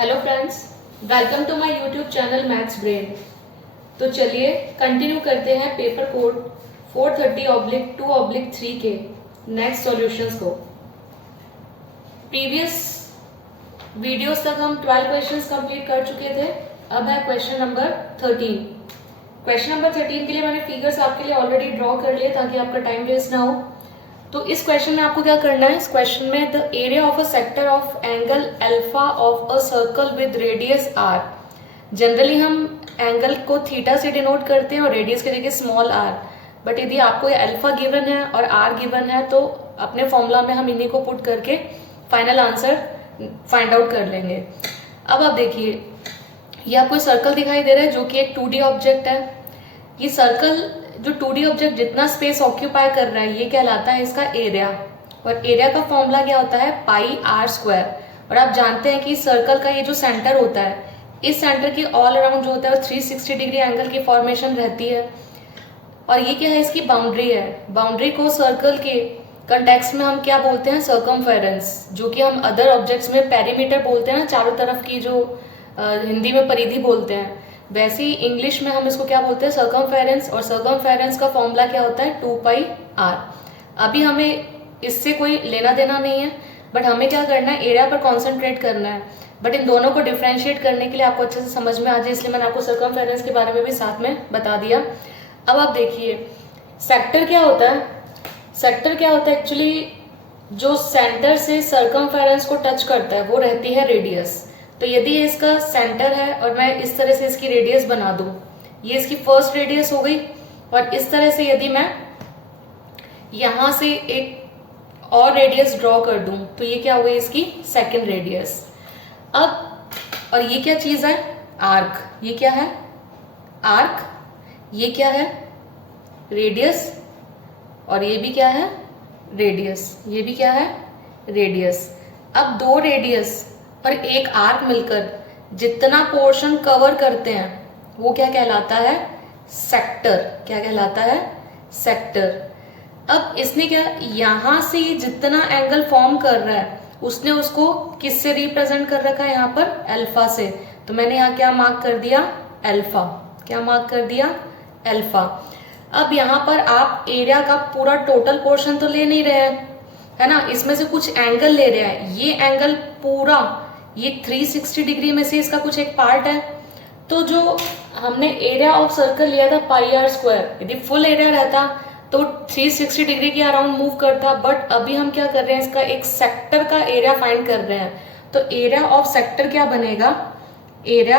Hello friends, welcome to my YouTube channel maths brain. तो चलिए continue करते हैं पेपर कोड 430/2/3 के नेक्स्ट सॉल्यूशंस को। प्रीवियस वीडियोस तक हम 12 क्वेश्चंस कंप्लीट कर चुके थे। अब है क्वेश्चन नंबर 13। क्वेश्चन नंबर 13 के लिए मैंने फिगर्स आपके लिए ऑलरेडी ड्रॉ कर लिए ताकि आपका टाइम वेस्ट ना हो। तो इस क्वेश्चन में आपको क्या करना है, इस क्वेश्चन में the area of a sector of angle alpha of a circle with radius R. Generally हम एंगल को थीटा से डिनोट करते हैं और रेडियस के जगह स्मॉल आर, बट यदि आपको ये अल्फा गिवन है और आर गिवन है तो अपने फॉर्मूला में हम इन्हीं को पुट करके फाइनल आंसर फाइंड आउट कर लेंगे। अब आप देखिए, ये आपको सर्कल दिखाई दे रहा है जो कि एक 2D ऑब्जेक्ट है। ये सर्कल जो 2D ऑब्जेक्ट जितना स्पेस ऑक्यूपाई कर रहा है ये कहलाता है इसका एरिया, और एरिया का फॉर्मूला क्या होता है, पाई आर स्क्वायर। और आप जानते हैं कि सर्कल का ये जो सेंटर होता है, इस सेंटर के ऑल अराउंड जो होता है वो 360 डिग्री एंगल की फॉर्मेशन रहती है। और ये क्या है, इसकी बाउंड्री है। बाउंड्री को सर्कल के कंटेक्स्ट में हम क्या बोलते हैं, सर्कमफेरेंस, जो कि हम अदर ऑब्जेक्ट्स में पेरीमीटर बोलते हैं ना, चारों तरफ की जो हिंदी में परिधि बोलते हैं, वैसे ही इंग्लिश में हम इसको क्या बोलते हैं, सर्कमफेरेंस। और सर्कमफेरेंस का फॉर्मूला क्या होता है, 2 पाई आर। अभी हमें इससे कोई लेना देना नहीं है, बट हमें क्या करना है, एरिया पर कॉन्सेंट्रेट करना है। बट इन दोनों को डिफ्रेंशिएट करने के लिए आपको अच्छे से समझ में आ जाए, इसलिए मैंने आपको सर्कमफेरेंस के बारे में भी साथ में बता दिया। अब आप देखिए सेक्टर क्या होता है। सेक्टर क्या होता है, एक्चुअली जो सेंटर से सर्कमफेरेंस को टच करता है वो रहती है रेडियस। तो यदि ये इसका सेंटर है और मैं इस तरह से इसकी रेडियस बना दूं, ये इसकी फर्स्ट रेडियस हो गई। और इस तरह से यदि मैं यहां से एक और रेडियस ड्रॉ कर दूं तो ये क्या हो गई, इसकी सेकंड रेडियस। अब और ये क्या चीज है, आर्क। ये क्या है, आर्क। ये क्या है, रेडियस। और ये भी क्या है, रेडियस। ये भी क्या है, रेडियस। अब दो रेडियस और एक आर्क मिलकर जितना पोर्शन कवर करते हैं वो क्या कहलाता है, सेक्टर। क्या कहलाता है, सेक्टर। अब इसने क्या, यहां से जितना एंगल फॉर्म कर रहा है उसने उसको किससे रिप्रेजेंट कर रखा है, यहाँ पर अल्फा से। तो मैंने यहाँ क्या मार्क कर दिया, अल्फा। क्या मार्क कर दिया, अल्फा। अब यहाँ पर आप एरिया का पूरा टोटल पोर्शन तो ले नहीं रहे हैं, है ना, इसमें से कुछ एंगल ले रहे हैं। ये एंगल पूरा, ये 360 डिग्री में से इसका कुछ एक पार्ट है। तो जो हमने एरिया ऑफ सर्कल लिया था पाई आर स्क्वायर, यदि फुल एरिया रहता तो 360 डिग्री के अराउंड मूव करता। बट अभी हम क्या कर रहे हैं, इसका एक सेक्टर का एरिया फाइंड कर रहे हैं। तो एरिया ऑफ सेक्टर क्या बनेगा, एरिया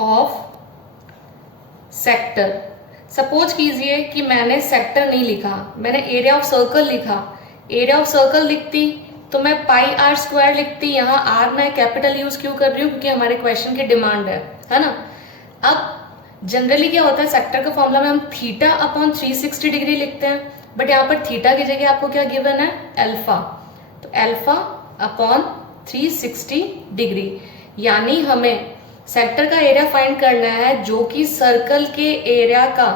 ऑफ सेक्टर। सपोज कीजिए कि मैंने सेक्टर नहीं लिखा, मैंने एरिया ऑफ सर्कल लिखा। एरिया ऑफ सर्कल लिखती तो मैं पाई आर स्क्वायर लिखती। यहाँ आर मैं कैपिटल यूज क्यों कर रही हूँ, क्योंकि हमारे क्वेश्चन की डिमांड है ना। अब जनरली क्या होता है, सेक्टर का फॉर्मूला में हम थीटा अपॉन 360 डिग्री लिखते हैं, बट यहाँ पर थीटा की जगह आपको क्या गिवन है, अल्फा। तो अल्फा अपॉन 360 डिग्री, यानी हमें सेक्टर का एरिया फाइंड करना है जो कि सर्कल के एरिया का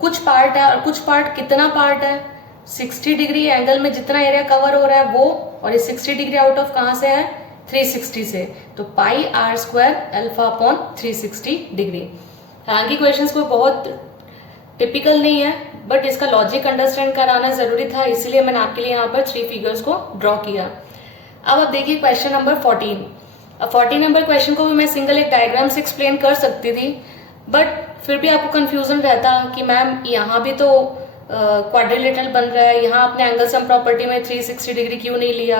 कुछ पार्ट है। और कुछ पार्ट कितना पार्ट है, 60 डिग्री एंगल में जितना एरिया कवर हो रहा है वो, और ये 60 डिग्री आउट ऑफ कहाँ से है, 360 से। तो pi r square alpha upon 360 degree. हालांकि क्वेश्चंस को बहुत टिपिकल नहीं है, बट इसका लॉजिक अंडरस्टैंड कराना जरूरी था, इसीलिए मैंने आपके लिए यहाँ पर 3 फिगर्स को ड्रॉ किया। अब आप देखिए क्वेश्चन नंबर 14। अब 14 नंबर क्वेश्चन को भी मैं सिंगल एक डायग्राम से एक्सप्लेन कर सकती थी, बट फिर भी आपको कंफ्यूजन रहता कि मैम यहाँ भी तो क्वाड्रिलेटरल बन रहा है, यहाँ आपने एंगल सम प्रॉपर्टी में 360 डिग्री क्यों नहीं लिया,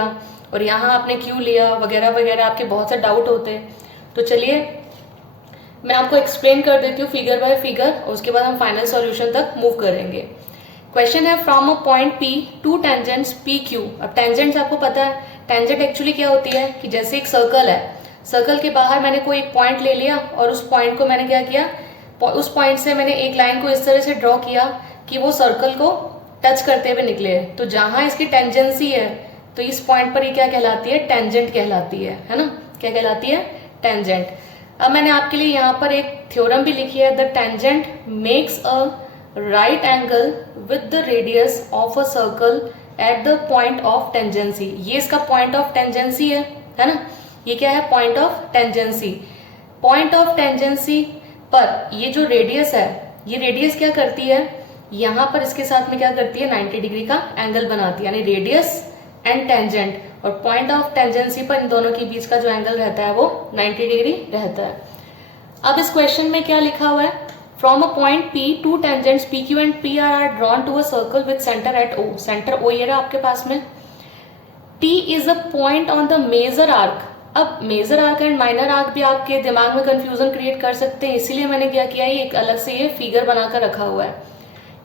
और यहाँ आपने क्यों लिया, वगैरह वगैरह, आपके बहुत से डाउट होते हैं। तो चलिए मैं आपको एक्सप्लेन कर देती हूँ फिगर बाय फिगर, और उसके बाद हम फाइनल सॉल्यूशन तक मूव करेंगे। क्वेश्चन है from a point P to tangents P Q. अब टेंजेंट्स आपको पता है, टेंजेंट एक्चुअली क्या होती है कि जैसे एक सर्कल है, सर्कल के बाहर मैंने कोई एक पॉइंट ले लिया और उस पॉइंट को मैंने क्या किया, उस पॉइंट से मैंने एक लाइन को इस तरह से ड्रॉ किया कि वो सर्कल को टच करते हुए निकले। तो जहां इसकी टेंजेंसी है तो इस पॉइंट पर ये क्या कहलाती है, टेंजेंट कहलाती है ना। क्या कहलाती है, टेंजेंट। अब मैंने आपके लिए यहाँ पर एक थ्योरम भी लिखी है, the tangent makes a right angle with the radius of a circle eight the point of tangency. ये इसका पॉइंट ऑफ टेंजेंसी है ना। ये क्या है, point of tangency. Point of tangency पर ये जो रेडियस है, ये रेडियस क्या करती है, यहाँ पर इसके साथ में क्या करती है, 90 डिग्री का एंगल बनाती है, यानी रेडियस एंड टेंजेंट, और पॉइंट ऑफ टेंजेंसी पर इन दोनों के बीच का जो एंगल रहता है वो 90 डिग्री रहता है। अब इस क्वेश्चन में क्या लिखा हुआ है, from a point P to tangents PQ and PR are drawn to a circle with centre at O। Centre O ये रहा आपके पास में। T is a point on the major arc. अब major arc and minor arc भी आपके दिमाग में कंफ्यूजन क्रिएट कर सकते हैं, इसीलिए मैंने क्या किया, ये एक अलग से ये फिगर बनाकर रखा हुआ है।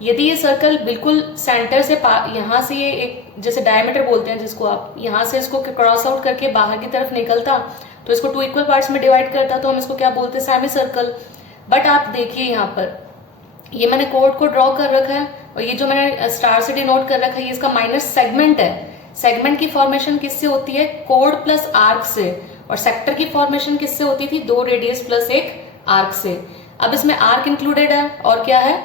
यदि ये सर्कल बिल्कुल सेंटर से यहाँ से ये एक जैसे डायमीटर बोलते हैं जिसको, आप यहाँ से इसको क्रॉस आउट करके बाहर की तरफ निकलता तो इसको 2 इक्वल पार्ट्स में डिवाइड करता, तो हम इसको क्या बोलते हैं, सेमी सर्कल। बट आप देखिए यहाँ पर ये मैंने कोड को ड्रॉ कर रखा है, और ये जो मैंने स्टार से डिनोट कर रखा है ये इसका माइनर सेगमेंट है। सेगमेंट की फॉर्मेशन किससे होती है, कोड प्लस आर्क से, और सेक्टर की फॉर्मेशन किससे होती थी, 2 रेडियस प्लस 1 आर्क से। अब इसमें आर्क इंक्लूडेड है और क्या है,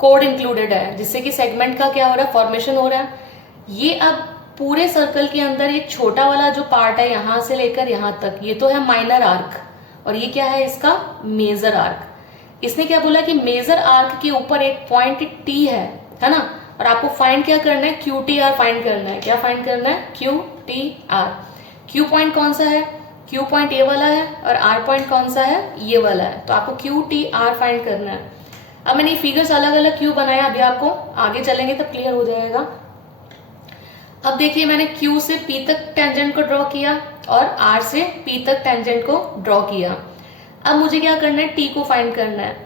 कोड इंक्लूडेड है, जिससे कि सेगमेंट का क्या हो रहा है, फॉर्मेशन हो रहा है। ये अब पूरे सर्कल के अंदर एक छोटा वाला जो पार्ट है यहां से लेकर यहां तक, ये तो है माइनर आर्क, और ये क्या है, इसका मेजर आर्क। इसने क्या बोला कि मेजर आर्क के ऊपर एक पॉइंट T है ना, और आपको फाइंड क्या करना है, QTR फाइंड करना है। क्या फाइंड करना है, QTR। Q पॉइंट कौन सा है, Q पॉइंट ये वाला है, और R पॉइंट कौन सा है, ये वाला है, तो आपको QTR फाइंड करना है। अब मैंने ये फिगर्स अलग अलग क्यों बनाया, अभी आपको आगे चलेंगे तब क्लियर हो जाएगा। अब देखिए मैंने Q से P तक टेंजेंट को ड्रॉ किया और R से P तक टेंजेंट को ड्रॉ किया। अब मुझे क्या करना है, T को फाइंड करना है।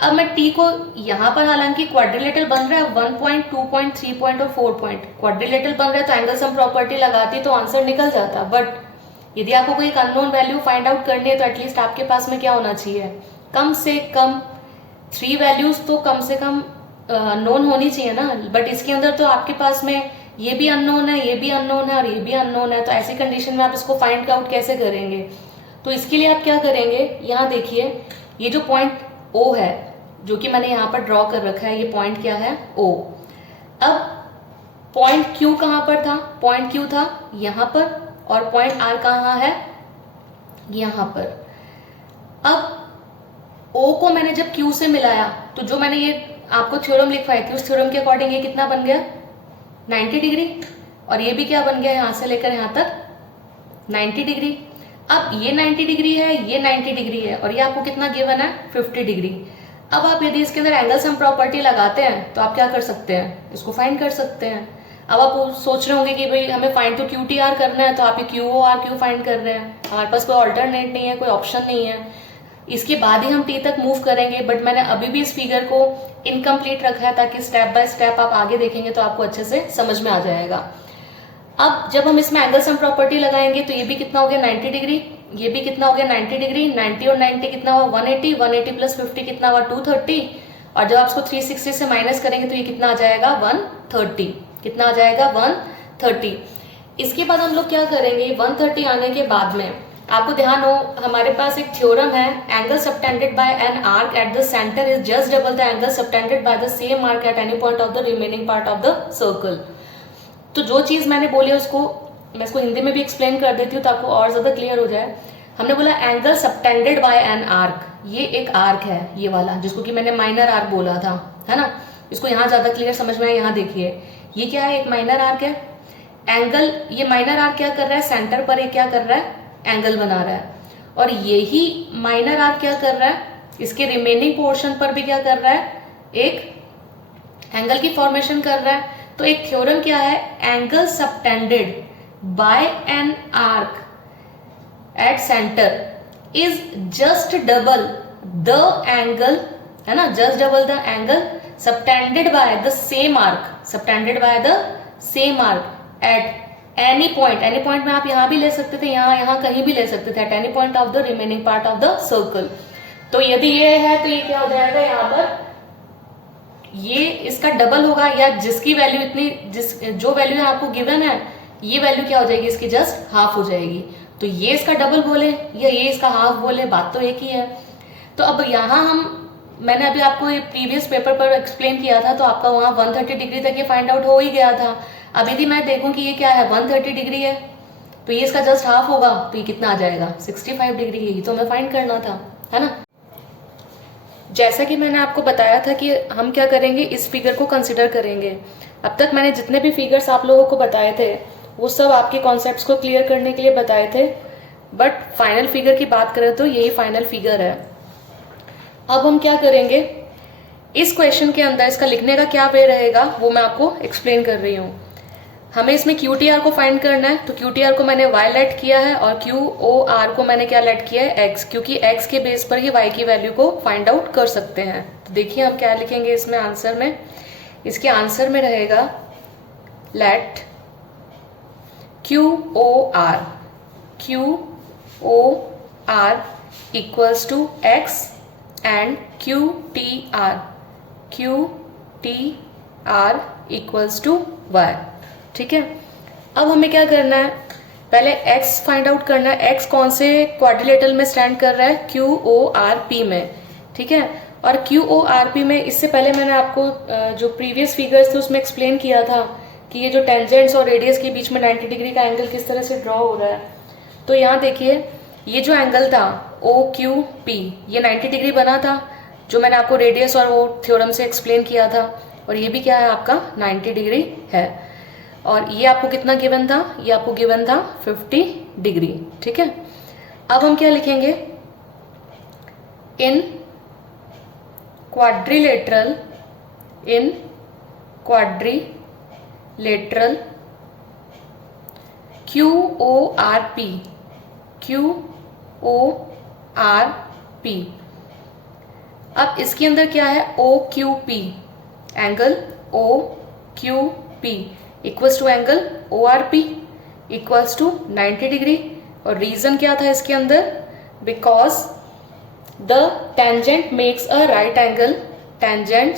अब मैं T को यहाँ पर हालांकि क्वाड्रिलेटरल बन रहा है, 1 पॉइंट, 2 पॉइंट, 3 पॉइंट और 4 पॉइंट क्वाड्रिलेटरल बन रहा है, तो एंगल सम प्रॉपर्टी लगाती तो आंसर निकल जाता। बट यदि आपको कोई एक अननोन वैल्यू फाइंड आउट करनी है तो एटलीस्ट आपके पास में क्या होना चाहिए, कम से कम 3 वैल्यूज तो कम से कम नोन होनी चाहिए ना। बट इसके अंदर तो आपके पास में ये भी अननोन है, ये भी अननोन है और ये भी अननोन है, तो ऐसी कंडीशन में आप इसको फाइंड आउट कैसे करेंगे। तो इसके लिए आप क्या करेंगे, यहाँ देखिए ये जो पॉइंट O है जो कि मैंने यहाँ पर ड्रॉ कर रखा है, ये पॉइंट क्या है, O। अब पॉइंट Q कहाँ पर था, पॉइंट Q था यहाँ पर, और पॉइंट R कहाँ है, यहाँ पर। अब O को मैंने जब Q से मिलाया तो जो मैंने ये आपको थ्योरम लिखवाई थी उस थ्योरम के अकॉर्डिंग ये कितना बन गया, 90 डिग्री, और ये भी क्या बन गया, यहाँ से लेकर यहाँ तक 90 डिग्री। अब ये 90 डिग्री है, ये 90 डिग्री है, और ये आपको कितना गिवन है, 50 डिग्री। अब आप यदि इसके अंदर एंगल सम प्रॉपर्टी लगाते हैं तो आप क्या कर सकते हैं, इसको फाइंड कर सकते हैं। अब आप सोच रहे होंगे कि भाई हमें फाइंड तो QTR करना है, तो आप ये QOR क्यों फाइंड कर रहे हैं, हमारे पास कोई ऑल्टरनेट नहीं है, कोई ऑप्शन नहीं है, इसके बाद ही हम T तक मूव करेंगे। बट मैंने अभी भी इस फिगर को इनकम्प्लीट रखा है ताकि स्टेप बाय स्टेप आप आगे देखेंगे तो आपको अच्छे से समझ में आ जाएगा। अब जब हम इसमें एंगल सम प्रॉपर्टी लगाएंगे तो ये भी कितना हो गया, 90 डिग्री, ये भी कितना हो गया, 90 डिग्री, 90 और 90 कितना हुआ, 180, 180 प्लस 50 कितना हुआ, 230, और जब आप इसको 360 से माइनस करेंगे तो ये कितना आ जाएगा, 130, कितना आ जाएगा, 130। इसके बाद हम लोग क्या करेंगे, 130 आने के बाद में आपको ध्यान हो हमारे पास एक थ्योरम है, angle subtended by an arc at the centre is just double the angle subtended by the same arc at any point of the remaining part of the circle. तो जो चीज मैंने बोली उसको मैं इसको हिंदी में भी एक्सप्लेन कर देती हूँ तो आपको और ज्यादा क्लियर हो जाए। हमने बोला angle subtended by an arc, ये एक आर्क है ये वाला जिसको कि मैंने माइनर आर्क बोला था, है ना। इसको यहाँ ज्यादा क्लियर समझ में आया, यहाँ देखिए ये क्या है, एक माइनर आर्क है। एंगल, ये माइनर आर्क क्या कर रहा है, सेंटर पर एक क्या कर रहा है, एंगल बना रहा है, और यही माइनर आर्क क्या कर रहा है, इसके रिमेनिंग पोर्शन पर भी क्या कर रहा है, एक एंगल की फॉर्मेशन कर रहा है। तो एक थ्योरम क्या है, angle subtended by an arc at centre is just double the angle, है ना, just double the angle subtended by the same arc, subtended by the same arc at any point. Any point में आप यहाँ भी ले सकते थे, यहाँ कहीं भी ले सकते थे, at any point of the remaining part of the circle. तो यदि ये है तो ये क्या हो जाएगा, यहाँ पर ये इसका डबल होगा, या जिसकी वैल्यू इतनी जो वैल्यू आपको गिवन है ये वैल्यू क्या हो जाएगी, इसकी जस्ट हाफ हो जाएगी। तो ये इसका डबल बोले या ये इसका हाफ बोले, बात तो एक ही है। तो अब यहाँ मैंने अभी आपको प्रीवियस पेपर पर एक्सप्लेन किया था तो आपका वहाँ 130 डिग्री तक ये फाइंड आउट हो ही गया था। अब यदि मैं देखूं कि ये क्या है, 130 डिग्री है, तो ये इसका जस्ट हाफ होगा, तो ये कितना आ जाएगा 65 डिग्री। यही तो हमें फाइंड करना था, है ना। जैसा कि मैंने आपको बताया था कि हम क्या करेंगे, इस फिगर को कंसिडर करेंगे। अब तक मैंने जितने भी फिगर्स आप लोगों को बताए थे वो सब आपके कॉन्सेप्ट्स को क्लियर करने के लिए बताए थे, बट फाइनल फिगर की बात करें तो यही फाइनल फिगर है। अब हम क्या करेंगे, इस क्वेश्चन के अंदर इसका लिखने का क्या वे रहेगा वो मैं आपको एक्सप्लेन कर रही हूँ। हमें इसमें QTR को फाइंड करना है, तो QTR को मैंने y लेट किया है और QOR को मैंने क्या लेट किया है, x, क्योंकि x के बेस पर ही y की वैल्यू को फाइंड आउट कर सकते हैं। तो देखिए हम क्या लिखेंगे इसमें आंसर में, इसके आंसर में रहेगा let QOR equals to x and QTR equals to y। ठीक है, अब हमें क्या करना है, पहले x फाइंड आउट करना है। x कौन से क्वाड्रिलेटरल में स्टैंड कर रहा है, QORP में। ठीक है, और QORP में इससे पहले मैंने आपको जो प्रीवियस फिगर्स थे उसमें एक्सप्लेन किया था कि ये जो टेंजेंट्स और रेडियस के बीच में 90 डिग्री का एंगल किस तरह से ड्रॉ हो रहा है। तो यहाँ देखिए ये जो एंगल था OQP, ये 90 डिग्री बना था, जो मैंने आपको रेडियस और वो थ्योरम से एक्सप्लेन किया था, और ये भी क्या है आपका 90 डिग्री है। और ये आपको कितना गिवन था, ये आपको गिवन था 50 डिग्री। ठीक है, अब हम क्या लिखेंगे, इन क्वाड्रिलेटरल QORP। अब इसके अंदर क्या है, OQP, angle OQP equals to angle ORP equals to 90 degree. और रीजन क्या था इसके अंदर, because the tangent makes a right angle, tangent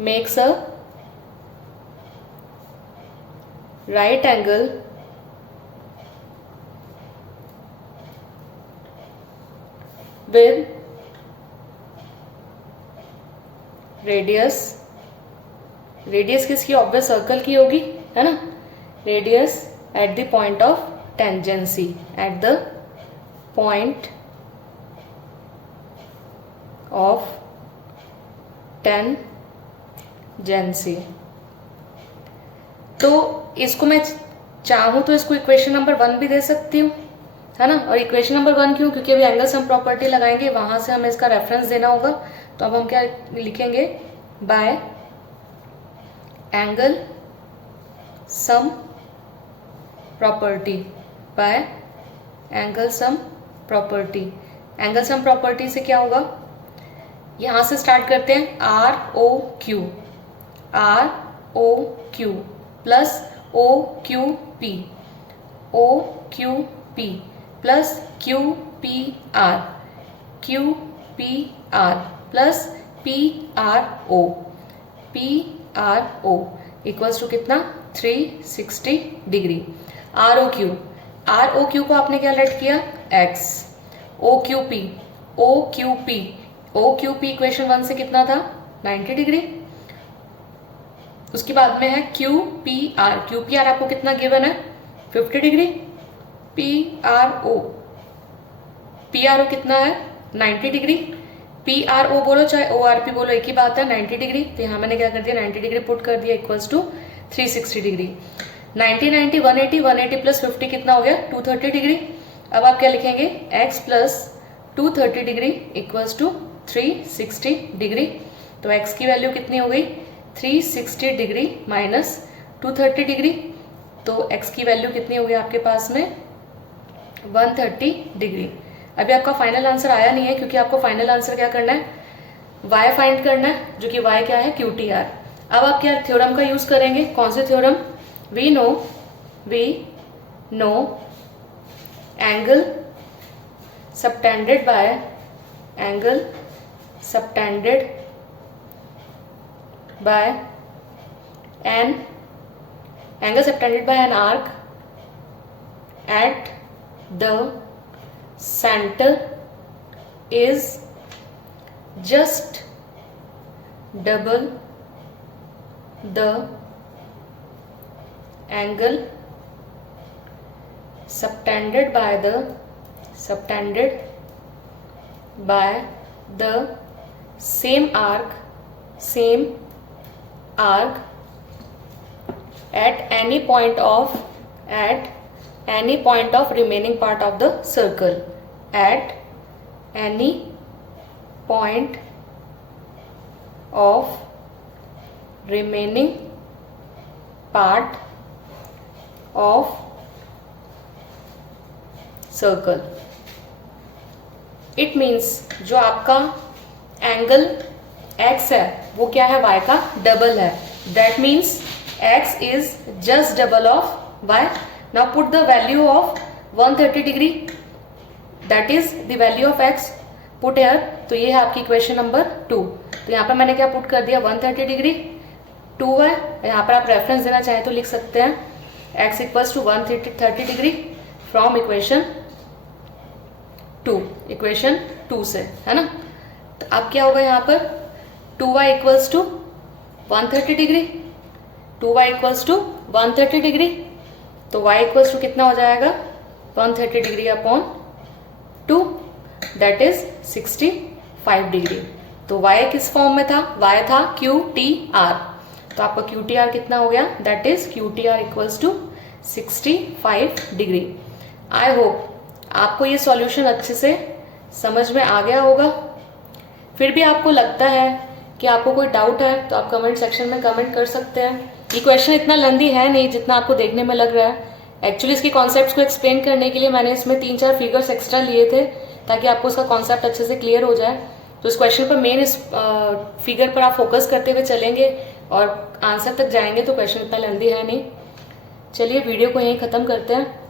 makes a right angle with radius किसकी, ऑब्वियस सर्कल की होगी, है ना। Radius at the point of tangency, at the point of tangency. तो इसको मैं चाहूं तो इसको इक्वेशन नंबर 1 भी दे सकती हूँ, है ना। और इक्वेशन नंबर 1 क्यों, क्योंकि अभी एंगल सम प्रॉपर्टी लगाएंगे, वहां से हमें इसका रेफरेंस देना होगा। तो अब हम क्या लिखेंगे, by angle sum property, by angle sum property. Angle sum property से क्या होगा, यहां से स्टार्ट करते हैं, ROQ plus OQP plus QPR plus PRO equals to कितना 360 डिग्री। ROQ को आपने क्या लेट किया, x। OQP इक्वेशन 1 से कितना था 90 डिग्री। उसके बाद में है QPR आपको कितना गिवन है 50 डिग्री। PRO कितना है 90 डिग्री। PRO बोलो चाहे ORP बोलो एक ही बात है, 90 डिग्री। तो यहाँ मैंने क्या कर दिया 90 डिग्री पुट कर दिया इक्वल्स टू 360 डिग्री। 90 180 प्लस 50 कितना हो गया 230 डिग्री। अब आप क्या लिखेंगे x plus 230 degree equals to 360 degree. तो x की वैल्यू कितनी हो गई 360 डिग्री माइनस 230 डिग्री। तो x की वैल्यू कितनी हो गई आपके पास में 130 डिग्री। अभी आपका फाइनल आंसर आया नहीं है, क्योंकि आपको फाइनल आंसर क्या करना है y फाइंड करना है, जो कि y क्या है QTR। अब आप क्या थ्योरम का यूज करेंगे, कौन से theorem, we know angle subtended by an arc at the center is just double the angle subtended by the same arc at any point of remaining part of the circle, at any point of remaining part of circle. It means जो आपका angle x है वो क्या है, y का double है. That means x is just double of y. Now put the value of 130 degree, that is the value of x. Put here. तो ये है आपकी इक्वेशन नंबर 2. तो यहाँ पे मैंने क्या पुट कर दिया, 130 डिग्री 2y. यहाँ पर आप रेफरेंस देना चाहें तो लिख सकते हैं x equals to 130 degree from equation 2 से, है ना. तो अब क्या होगा यहाँ पर, 2y equals to 130 degree, 2y equals to 130 degree. तो y इक्वल्स टू कितना हो जाएगा, 130 degree upon 2, that is 65 degree. तो y किस फॉर्म में था, y था QTR. तो आपका QTR कितना हो गया, that is QTR equals to 65 degree. I hope आपको ये सॉल्यूशन अच्छे से समझ में आ गया होगा. फिर भी आपको लगता है कि आपको कोई डाउट है तो आप कमेंट सेक्शन में कमेंट कर सकते हैं. ये क्वेश्चन इतना लेंथी है नहीं जितना आपको देखने में लग रहा है. एक्चुअली इसके कॉन्सेप्ट्स को एक्सप्लेन करने के लिए मैंने इसमें 3-4 फिगर्स एक्स्ट्रा लिए थे ताकि आपको उसका कॉन्सेप्ट अच्छे से क्लियर हो जाए. तो इस क्वेश्चन पर मेन इस फिगर पर आप फोकस करते हुए चलेंगे और आंसर तक जाएंगे तो क्वेश्चन इतना लेंथी है नहीं. चलिए वीडियो को यहीं ख़त्म करते हैं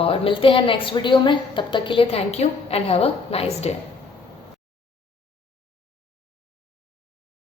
और मिलते हैं नेक्स्ट वीडियो में. तब तक के लिए thank you and have a nice day.